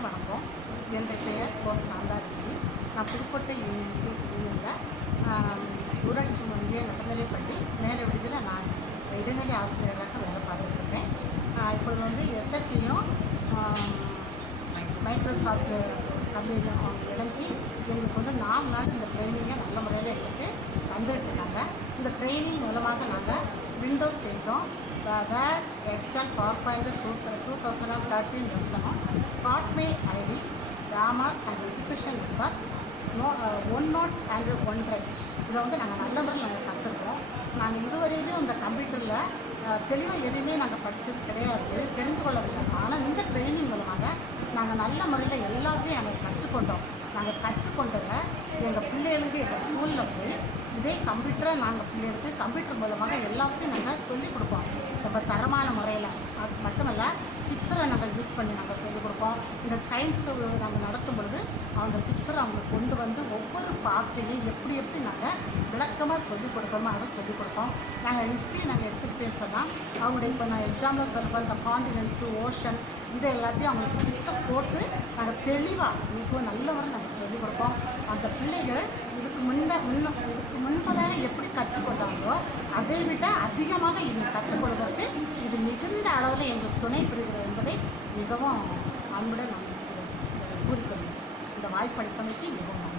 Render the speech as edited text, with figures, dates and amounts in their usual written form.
அனைவருக்கும் வணக்கம். என்னுடைய பெயர் கோஸ் சாந்தாரிஜி. நான் புதுக்கோட்டை யூனியனில் ஊராட்சி ஒன்றிய நடுநிலைப்பள்ளி மேல விடுதியில் நான் இடைநிலை ஆசிரியராக வேலை பார்த்துருக்கேன். இப்பொழுது வந்து எஸ்எஸ்சியும் மைக்ரோசாஃப்ட் கம்பெனியும் அவங்க இணைஞ்சி எங்களுக்கு வந்து 4 நாள் இந்த ட்ரைனிங்கை நல்ல முறையில் எங்களுக்கு தந்துட்டுருக்காங்க. இந்த ட்ரைனிங் மூலமாக நாங்கள் விண்டோஸ் செய்தோம், வேர்ட், எக்ஸல், பவர்பாயிண்ட் 2013 வருஷம், Hotmail ID, grammar and education number, OneNote and OneDrive. இதை வந்து நாங்கள் நல்ல முறையில் நாங்கள் கற்றுக்கிறோம். நாங்கள் இதுவரையிலும் இந்த கம்ப்யூட்டரில் தெளிவாக எதுவுமே நாங்கள் படித்தது கிடையாது, தெரிந்து கொள்ளவில்லை. ஆனால் இந்த ட்ரைனிங் மூலமாக நாங்கள் நல்ல முறையில் எல்லாத்தையும் நாங்கள் கற்றுக்கொண்டோம். நாங்கள் கற்றுக்கொண்டதை எங்கள் பிள்ளைகளுக்கு எங்கள் ஸ்கூலில் போய் இதே கம்ப்யூட்டரை நாங்கள் பிள்ளைகளுக்கு கம்ப்யூட்டர் மூலமாக எல்லாத்தையும் நாங்கள் சொல்லிக் கொடுப்போம். ரொம்ப தரமான முறையில். அது மட்டுமல்ல, பிக்சரை நாங்கள் யூஸ் பண்ணி நாங்கள் சொல்லிக் கொடுப்போம். இந்த சயின்ஸு நாங்கள் நடத்தும் பொழுது அவங்க பிக்சரை அவங்க கொண்டு வந்து ஒவ்வொரு பார்ட்டையும் எப்படி எப்படி நாங்கள் விளக்கமாக சொல்லிக் கொடுக்கணுமோ அதை சொல்லிக் கொடுப்போம். நாங்கள் ஹிஸ்ட்ரி நாங்கள் எடுத்துக்கிட்டேன்னு சொன்னால் அவங்களுடைய இப்போ நான் எக்ஸாம்பிள் சொல்லுவோம், இந்த காண்டினென்ட்ஸு, ஓஷன், இதை எல்லாத்தையும் அவங்களுக்கு பிக்சர் போட்டு நாங்கள் தெளிவாக மிகவும் நல்ல முறை நாங்கள் சொல்லிக் கொடுப்போம். அந்த பிள்ளைகள் இதுக்கு முன்பதாக எப்படி கற்றுக்கொண்டாங்களோ அதை விட அதிகமாக இது கற்றுக்கொள்வதற்கு இது மிகுந்த அளவில் எங்களுக்கு துணை புரிகிறது என்பதை மிகவும் அன்புடன் நான் கூறிக்கொள்கிறேன். இந்த வாய்ப்பளிப்பமைக்கு மிகவும்